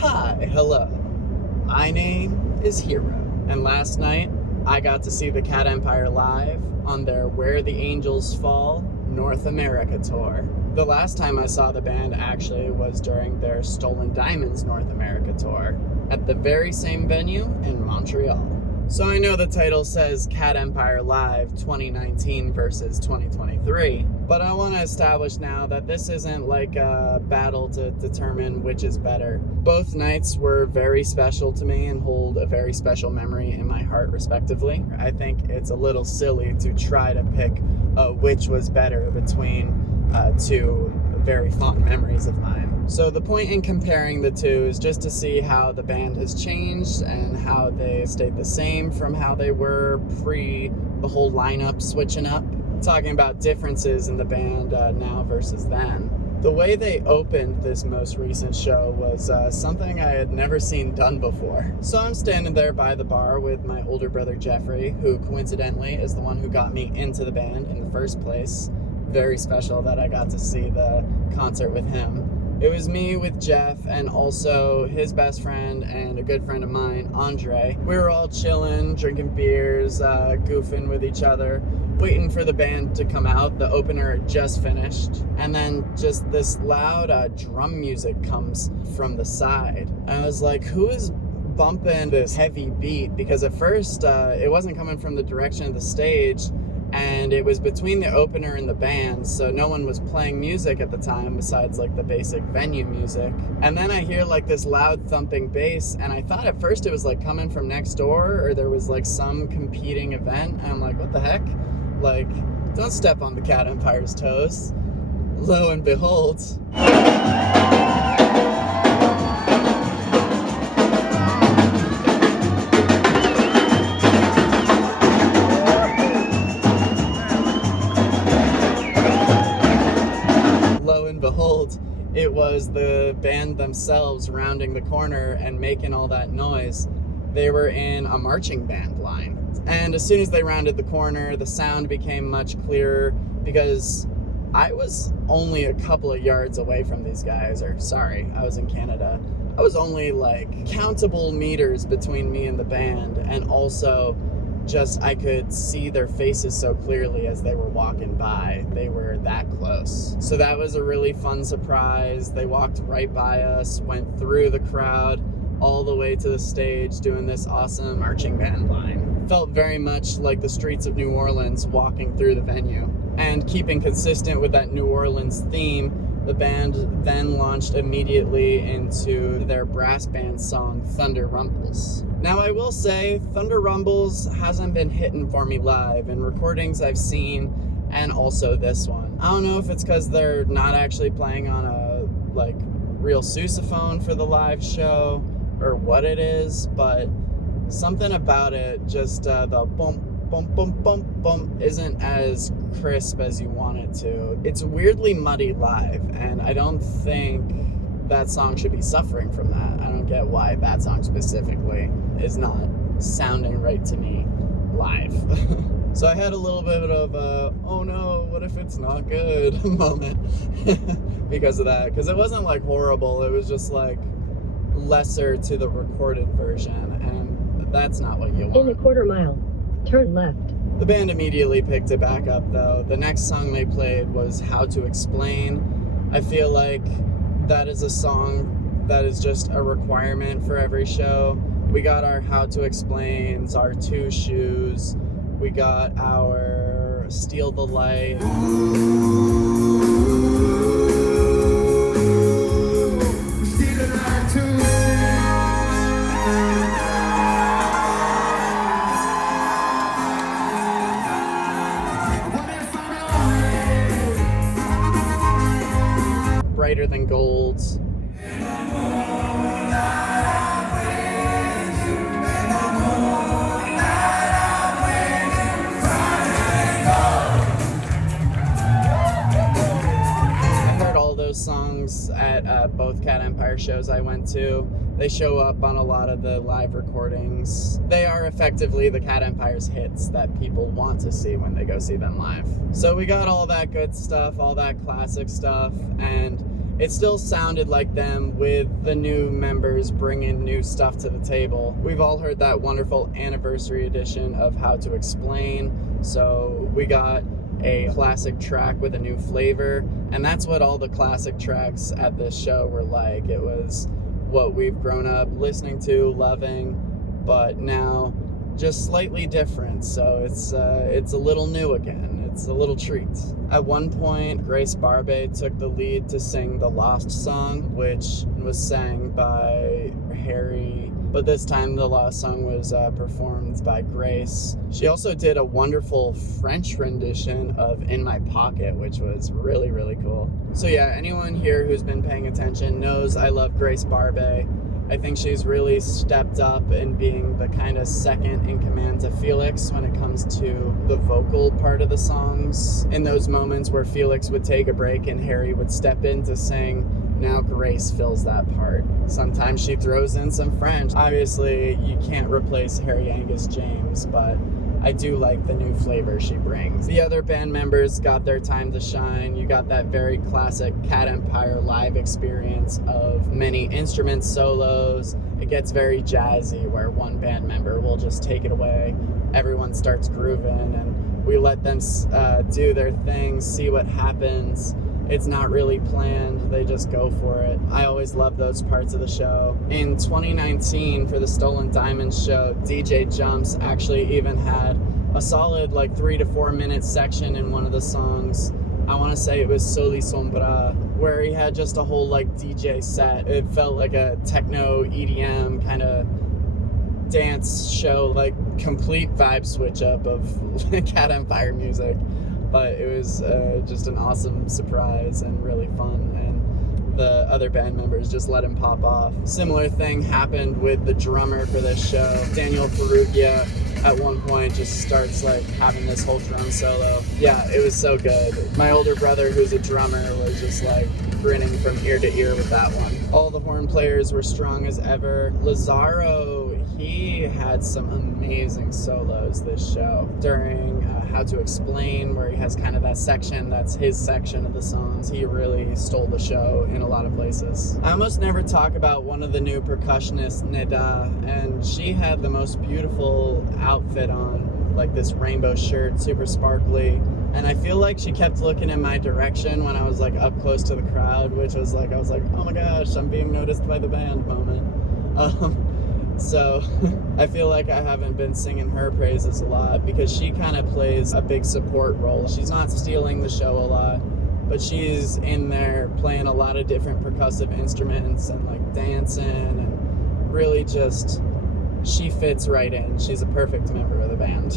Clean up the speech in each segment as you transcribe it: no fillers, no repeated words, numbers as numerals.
Hi, hello. My name is Hero, and last night I got to see the Cat Empire live on their Where the Angels Fall North America tour. The last time I saw the band actually was during their Stolen Diamonds North America tour at the very same venue in Montreal. So I know the title says Cat Empire Live 2019 versus 2023, but I want to establish now that this isn't like a battle to determine which is better. Both nights were very special to me and hold a very special memory in my heart respectively. I think it's a little silly to try to pick which was better between two very fond memories of mine. So the point in comparing the two is just to see how the band has changed and how they stayed the same from how they were pre the whole lineup switching up. Talking about differences in the band now versus then. The way they opened this most recent show was something I had never seen done before. So I'm standing there by the bar with my older brother Jeffrey, who coincidentally is the one who got me into the band in the first place. Very special that I got to see the concert with him. It was me with Jeff and also his best friend and a good friend of mine, Andre. We were all chilling, drinking beers, goofing with each other, waiting for the band to come out. The opener had just finished. And then just this loud drum music comes from the side. I was like, who is bumping this heavy beat? Because at first it wasn't coming from the direction of the stage, and it was between the opener and the band, so no one was playing music at the time besides like the basic venue music. And then I hear like this loud thumping bass, and I thought at first it was like coming from next door, or there was like some competing event, and I'm like, what the heck? Like, don't step on the Cat Empire's toes. Lo and behold, it was the band themselves rounding the corner and making all that noise. They were in a marching band line. And as soon as they rounded the corner, the sound became much clearer because I was only a couple of yards away from these guys, I was in Canada. I was only like countable meters between me and the band, and also just I could see their faces so clearly as they were walking by. They were that close. So that was a really fun surprise. They walked right by us, went through the crowd, all the way to the stage, doing this awesome marching band line. Felt very much like the streets of New Orleans walking through the venue. And keeping consistent with that New Orleans theme, the band then launched immediately into their brass band song, Thunder Rumbles. Now I will say, Thunder Rumbles hasn't been hitting for me live in recordings I've seen, and also this one. I don't know if it's because they're not actually playing on a like real sousaphone for the live show, or what it is, but something about it, just the bump, bump, bump, bump, bump isn't as crisp as you want it to. It's weirdly muddy live, and I don't think that song should be suffering from that. I don't get why that song specifically is not sounding right to me live. So I had a little bit of a, oh no, what if it's not good moment because of that. Because it wasn't like horrible, it was just like lesser to the recorded version, and that's not what you want. In a quarter mile, turn left. The band immediately picked it back up though. The next song they played was How to Explain. I feel like that is a song that is just a requirement for every show. We got our How to Explains, our Two Shoes, we got our Steal the Light. Brighter Than Gold. Songs at both Cat Empire shows I went to. They show up on a lot of the live recordings. They are effectively the Cat Empire's hits that people want to see when they go see them live. So we got all that good stuff, all that classic stuff, and it still sounded like them with the new members bringing new stuff to the table. We've all heard that wonderful anniversary edition of How to Explain, so we got a classic track with a new flavor, and that's what all the classic tracks at this show were like. It was what we've grown up listening to, loving, but now just slightly different, so it's a little new again. It's a little treat. At one point, Grace Barbé took the lead to sing the Lost song, which was sang by Harry, but this time the Lost song was performed by Grace. She also did a wonderful French rendition of In My Pocket, which was really, really cool. So yeah, anyone here who's been paying attention knows I love Grace Barbé. I think she's really stepped up in being the kind of second in command to Felix when it comes to the vocal part of the songs. In those moments where Felix would take a break and Harry would step in to sing, now Grace fills that part. Sometimes she throws in some French. Obviously, you can't replace Harry Angus James, but I do like the new flavor she brings. The other band members got their time to shine. You got that very classic Cat Empire live experience of many instrument solos. It gets very jazzy where one band member will just take it away. Everyone starts grooving and we let them do their thing, see what happens. It's not really planned, they just go for it. I always love those parts of the show. In 2019, for the Stolen Diamonds show, DJ Jumps actually even had a solid 3 to 4 minute section in one of the songs. I want to say it was Soli Sombra, where he had just a whole DJ set. It felt like a techno EDM kind of dance show, complete vibe switch up of Cat Empire music. But it was just an awesome surprise and really fun, and the other band members just let him pop off. Similar thing happened with the drummer for this show. Daniel Perugia at one point just starts having this whole drum solo. Yeah, it was so good. My older brother, who's a drummer, was just grinning from ear to ear with that one. All the horn players were strong as ever. Lazaro, he had some amazing solos this show. During How to Explain, where he has kind of that section that's his section of the songs, he really stole the show in a lot of places. I almost never talk about one of the new percussionists, Neda, and she had the most beautiful outfit on, this rainbow shirt, super sparkly. And I feel like she kept looking in my direction when I was up close to the crowd, which was I was like, oh my gosh, I'm being noticed by the band moment. So I feel like I haven't been singing her praises a lot because she kind of plays a big support role. She's not stealing the show a lot, but she's in there playing a lot of different percussive instruments and dancing, and really just, she fits right in. She's a perfect member of the band.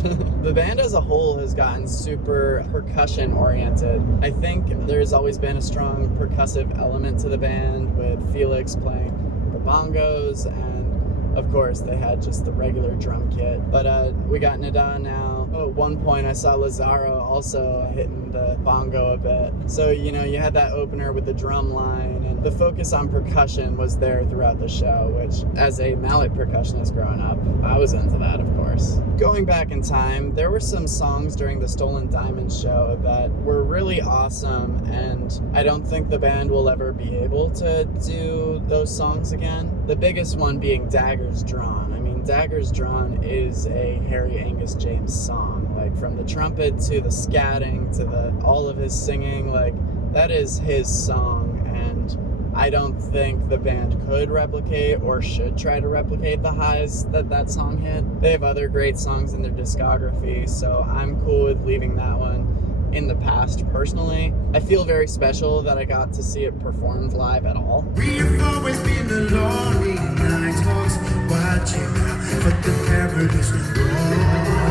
The band as a whole has gotten super percussion oriented. I think there's always been a strong percussive element to the band, with Felix playing the bongos, and of course they had just the regular drum kit. But we got Neda now. Oh, at one point I saw Lazaro also hitting the bongo a bit. So, you had that opener with the drum line, and the focus on percussion was there throughout the show, which, as a mallet percussionist growing up, I was into that, of course. Going back in time, there were some songs during the Stolen Diamonds show that were really awesome, and I don't think the band will ever be able to do those songs again. The biggest one being Daggers Drawn. I mean, Daggers Drawn is a Harry Angus James song. From the trumpet to the scatting to all of his singing, that is his song, and I don't think the band could replicate or should try to replicate the highs that song hit. They have other great songs in their discography, so I'm cool with leaving that one in the past. Personally, I feel very special that I got to see it performed live at all. We've always been the lonely night hawks watching out, but the perilous road.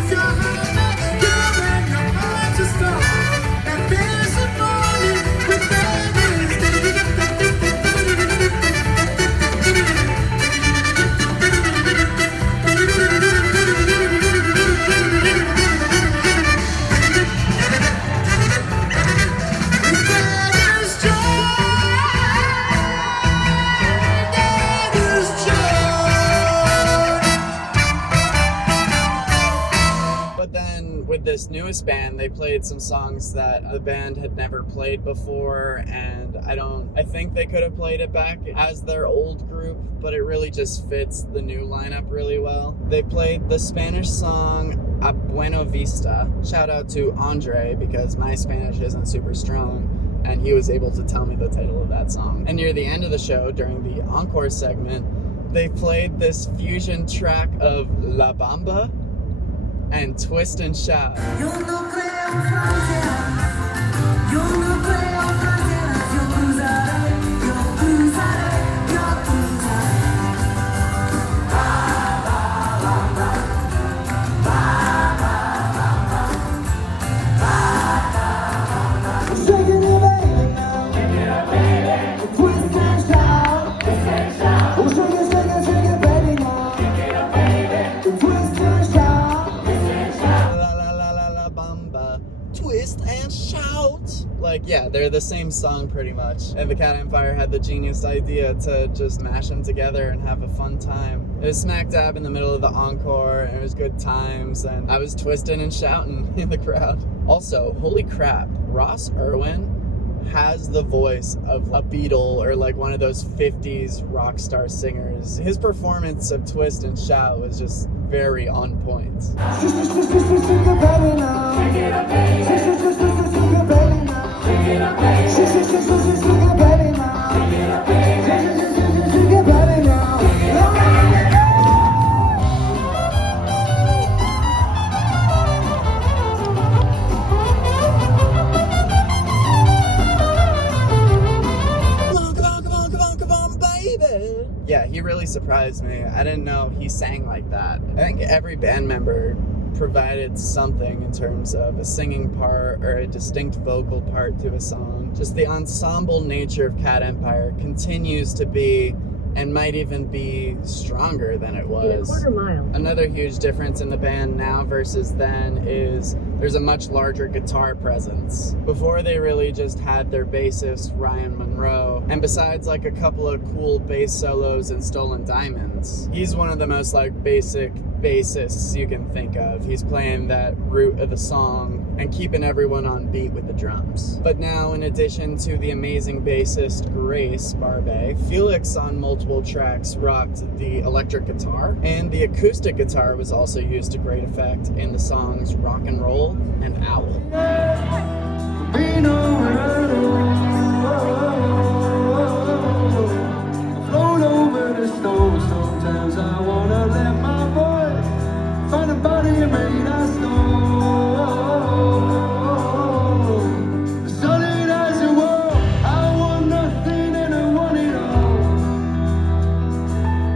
Your heart this newest band, they played some songs that the band had never played before, and I think they could have played it back as their old group, but it really just fits the new lineup really well. They played the Spanish song A Buena Vista. Shout out to Andre, because my Spanish isn't super strong, and he was able to tell me the title of that song. And near the end of the show, during the Encore segment, they played this fusion track of La Bamba and Twist and Shout. Yo no creo en fronteras, yo no creo en fronteras, yo cruzaré, yo cruzaré, yo cruzaré. Ba, ba, ba, ba. Ba, ba, ba, ba. Ba, ba, ba, ba. Shaking it, baby, now. Shake it up, baby. Twist and shout. Twist and shout. Oh, shake it, shake it, shake it, baby, now. Shake it up, baby. Twist and shout. Twist and Shout. Like, yeah, they're the same song pretty much. And the Cat Empire had the genius idea to just mash them together and have a fun time. It was smack dab in the middle of the encore, and it was good times, and I was twisting and shouting in the crowd. Also, holy crap, Ross Irwin has the voice of a Beatle or like one of those 50s rock star singers. His performance of Twist and Shout was just very on point. Yeah, he really surprised me. I didn't know he sang like that. I think every band member provided something in terms of a singing part or a distinct vocal part to a song. Just the ensemble nature of Cat Empire continues to be, and might even be, stronger than it was. In a quarter mile. Another huge difference in the band now versus then is there's a much larger guitar presence. Before, they really just had their bassist, Ryan Monroe, and besides like a couple of cool bass solos in Stolen Diamonds, he's one of the most like basic bassists you can think of. He's playing that root of the song and keeping everyone on beat with the drums. But now, in addition to the amazing bassist Grace Barbé, Felix on multiple tracks rocked the electric guitar, and the acoustic guitar was also used to great effect in the songs Rock and Roll and Owl. Float over the stone, sometimes I wanna let my voice find a body made of stone. Solid as a wall, I want nothing and I want it all.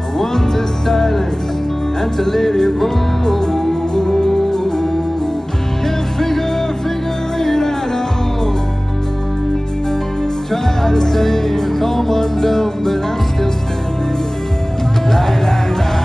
I want the silence and to let it roll. Can't figure it out all. Try to say come undone, but I'm still standing. Lie, lie, lie.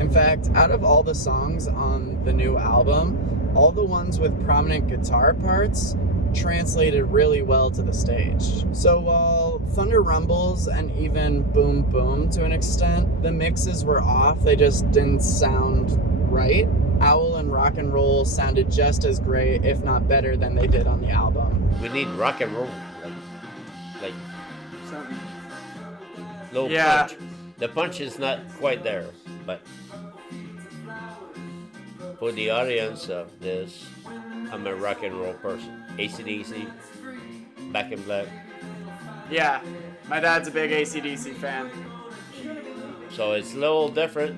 In fact, out of all the songs on the new album, all the ones with prominent guitar parts translated really well to the stage. So while Thunder Rumbles and even Boom Boom to an extent, the mixes were off, they just didn't sound right. Owl and Rock and Roll sounded just as great, if not better, than they did on the album. We need rock and roll, like low Yeah. punch. The punch is not quite there, but for the audience of this, I'm a rock and roll person. AC/DC, Back in Black. Yeah, my dad's a big AC/DC fan. So it's a little different,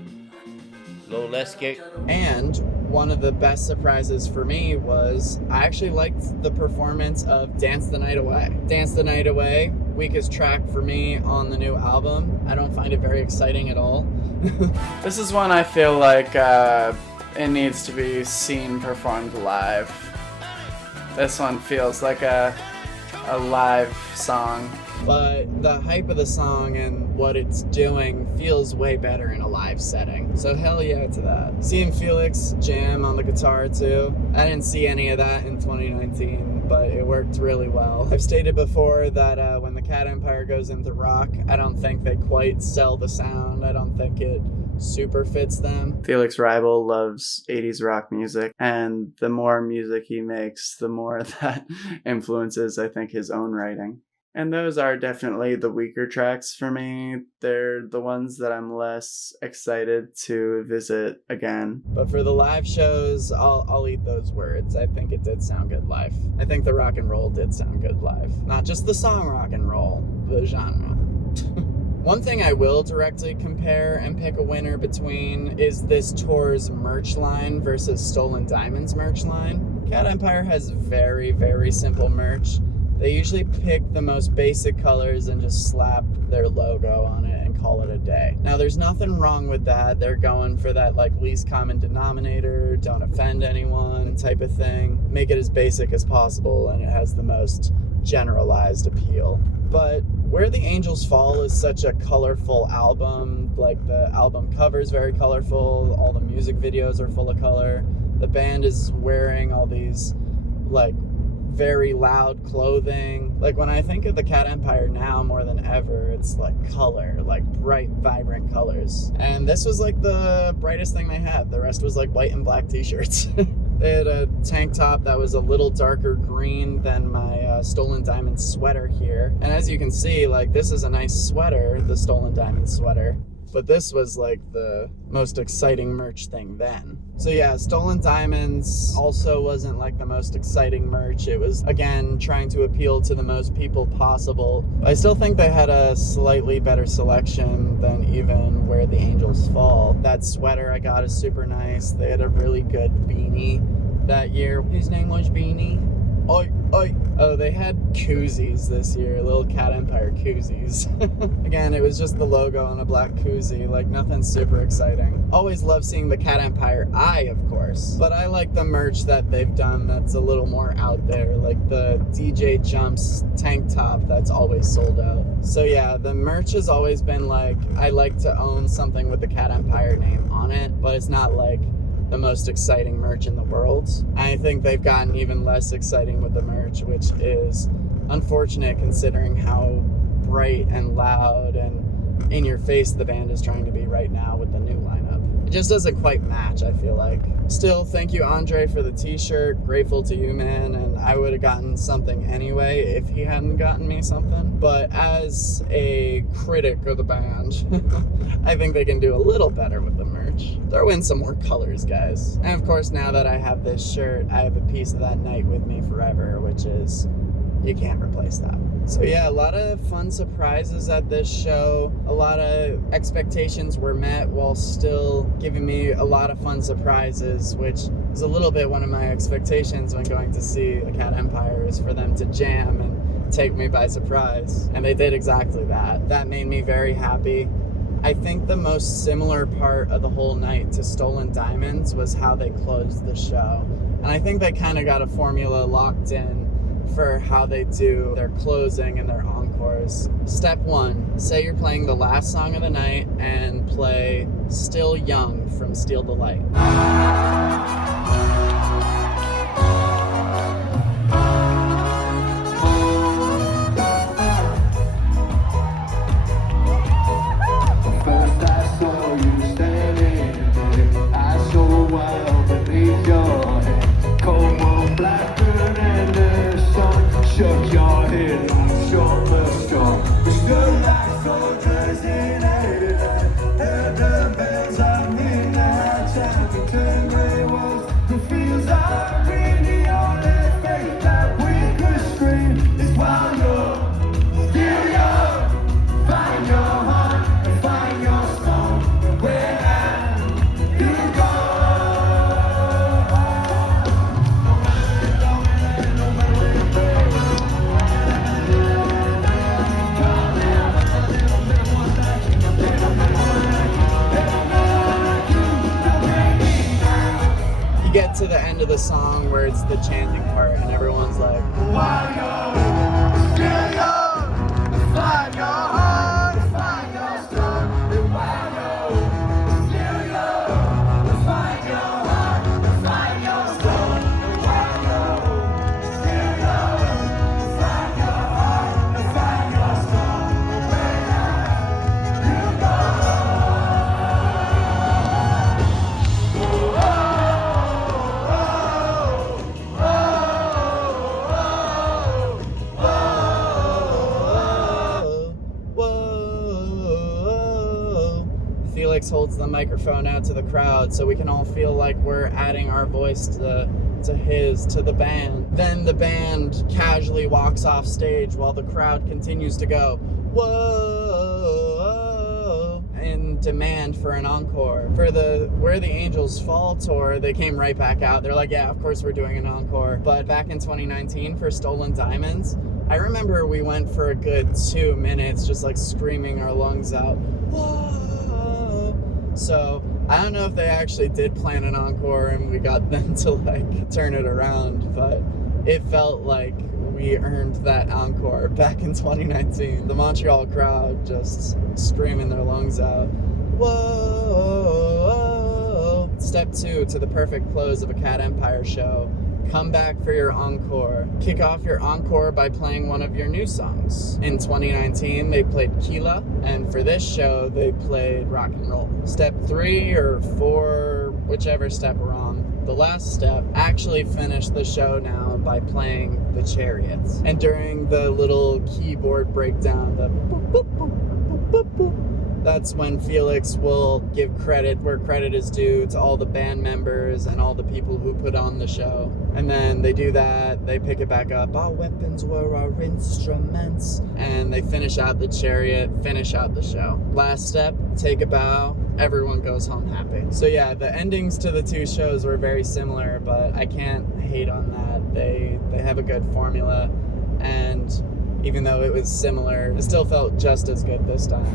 a little less kick. And one of the best surprises for me was I actually liked the performance of Dance the Night Away. Dance the Night Away, weakest track for me on the new album. I don't find it very exciting at all. This is one I feel like it needs to be seen performed live. This one feels like a live song. But the hype of the song and what it's doing feels way better in a live setting. So hell yeah to that. Seeing Felix jam on the guitar too. I didn't see any of that in 2019, but it worked really well. I've stated before that when the Cat Empire goes into rock, I don't think they quite sell the sound. I don't think it super fits them. Felix Reibel loves 80s rock music, and the more music he makes, the more that influences, I think, his own writing. And those are definitely the weaker tracks for me. They're the ones that I'm less excited to visit again. But for the live shows, I'll eat those words. I think it did sound good live. I think the rock and roll did sound good live. Not just the song rock and roll, the genre. One thing I will directly compare and pick a winner between is this tour's merch line versus Stolen Diamonds merch line. Cat Empire has very, very simple merch. They usually pick the most basic colors and just slap their logo on it and call it a day. Now, there's nothing wrong with that. They're going for that like least common denominator, don't offend anyone type of thing. Make it as basic as possible, and it has the most generalized appeal. But Where the Angels Fall is such a colorful album. Like, the album cover is very colorful. All the music videos are full of color. The band is wearing all these like very loud clothing. Like, when I think of the Cat Empire now more than ever, it's like color, like bright, vibrant colors. And this was like the brightest thing they had. The rest was like white and black t-shirts. They had a tank top that was a little darker green than my Stolen Diamond sweater here. And as you can see, like, this is a nice sweater, the Stolen Diamond sweater. But this was like the most exciting merch thing then. So yeah, Stolen Diamonds also wasn't like the most exciting merch. It was, again, trying to appeal to the most people possible. I still think they had a slightly better selection than even Where the Angels Fall. That sweater I got is super nice. They had a really good beanie that year. Whose name was Beanie? Oi, oi. Oh, they had koozies this year, little Cat Empire koozies. Again, it was just the logo on a black koozie, like nothing super exciting. Always love seeing the Cat Empire eye, of course. But I like the merch that they've done that's a little more out there, like the DJ Jumps tank top that's always sold out. So yeah, the merch has always been like, I like to own something with the Cat Empire name on it, but it's not like the most exciting merch in the world. I think they've gotten even less exciting with the merch, which is unfortunate considering how bright and loud and in your face the band is trying to be right now with the new lineup. It just doesn't quite match, I feel like. Still, thank you, Andre, for the t-shirt. Grateful to you, man, and I would have gotten something anyway if he hadn't gotten me something. But as a critic of the band, I think they can do a little better with the merch. Throw in some more colors, guys. And of course, now that I have this shirt, I have a piece of that night with me forever, which is, you can't replace that. So yeah, a lot of fun surprises at this show. A lot of expectations were met while still giving me a lot of fun surprises, which is a little bit one of my expectations when going to see the Cat Empire, is for them to jam and take me by surprise. And they did exactly that. That made me very happy. I think the most similar part of the whole night to Stolen Diamonds was how they closed the show. And I think they kind of got a formula locked in for how they do their closing and their encore. encores. Step 1, say you're playing the last song of the night and play Still Young from Steal the Light. First I saw you standing, I saw wild beneath your head. Cold warm blackbird and the sun shook your head and short the storm. We stood like soldiers in 89, heard the bells of midnight time. We turned grey walls, the fields are green. The only faith that we could scream is while you're still young. Find your heart and find your stone. Where have you gone? You get to the end of the song where it's the chanting part and everyone's like, While you're still young, find your heart and find your stone. And while you're still young, find your heart and find your stone. And while you're still young, find your heart and find your stone. Where have you gone? whoa. Felix holds the microphone out to the crowd so we can all feel like we're adding our voice to the band. Then the band casually walks off stage while the crowd continues to go, whoa, in demand for an encore. For the Where the Angels Fall tour, they came right back out. They're like, yeah, of course we're doing an encore. But back in 2019 for Stolen Diamonds, I remember we went for a good 2 minutes just like screaming our lungs out, whoa. So I don't know if they actually did plan an encore and we got them to like turn it around, but it felt like we earned that encore back in 2019. The Montreal crowd just screaming their lungs out, whoa. Step 2 to the perfect close of a Cat Empire show. Come back for your encore. Kick off your encore by playing one of your new songs. In 2019, they played Kila, and for this show, they played Rock and Roll. Step 3 or 4, whichever step we're on, the last step, actually finish the show now by playing The Chariots. And during the little keyboard breakdown, the boop, boop, boop, boop, boop, boop, that's when Felix will give credit where credit is due to all the band members and all the people who put on the show. And then they do that, they pick it back up, our weapons were our instruments, and they finish out the chariot, finish out the show. Last step, take a bow, everyone goes home happy. So yeah, the endings to the 2 shows were very similar, but I can't hate on that. They have a good formula, and even though it was similar, it still felt just as good this time.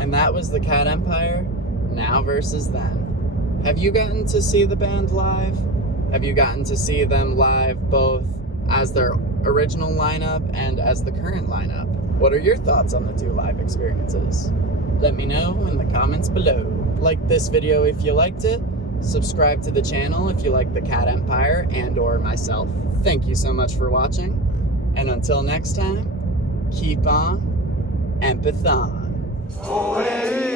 And that was the Cat Empire, now versus then. Have you gotten to see the band live? Have you gotten to see them live both as their original lineup and as the current lineup? What are your thoughts on the 2 live experiences? Let me know in the comments below. Like this video if you liked it. Subscribe to the channel if you like the Cat Empire and or myself. Thank you so much for watching. And until next time, keep on empathon. Away.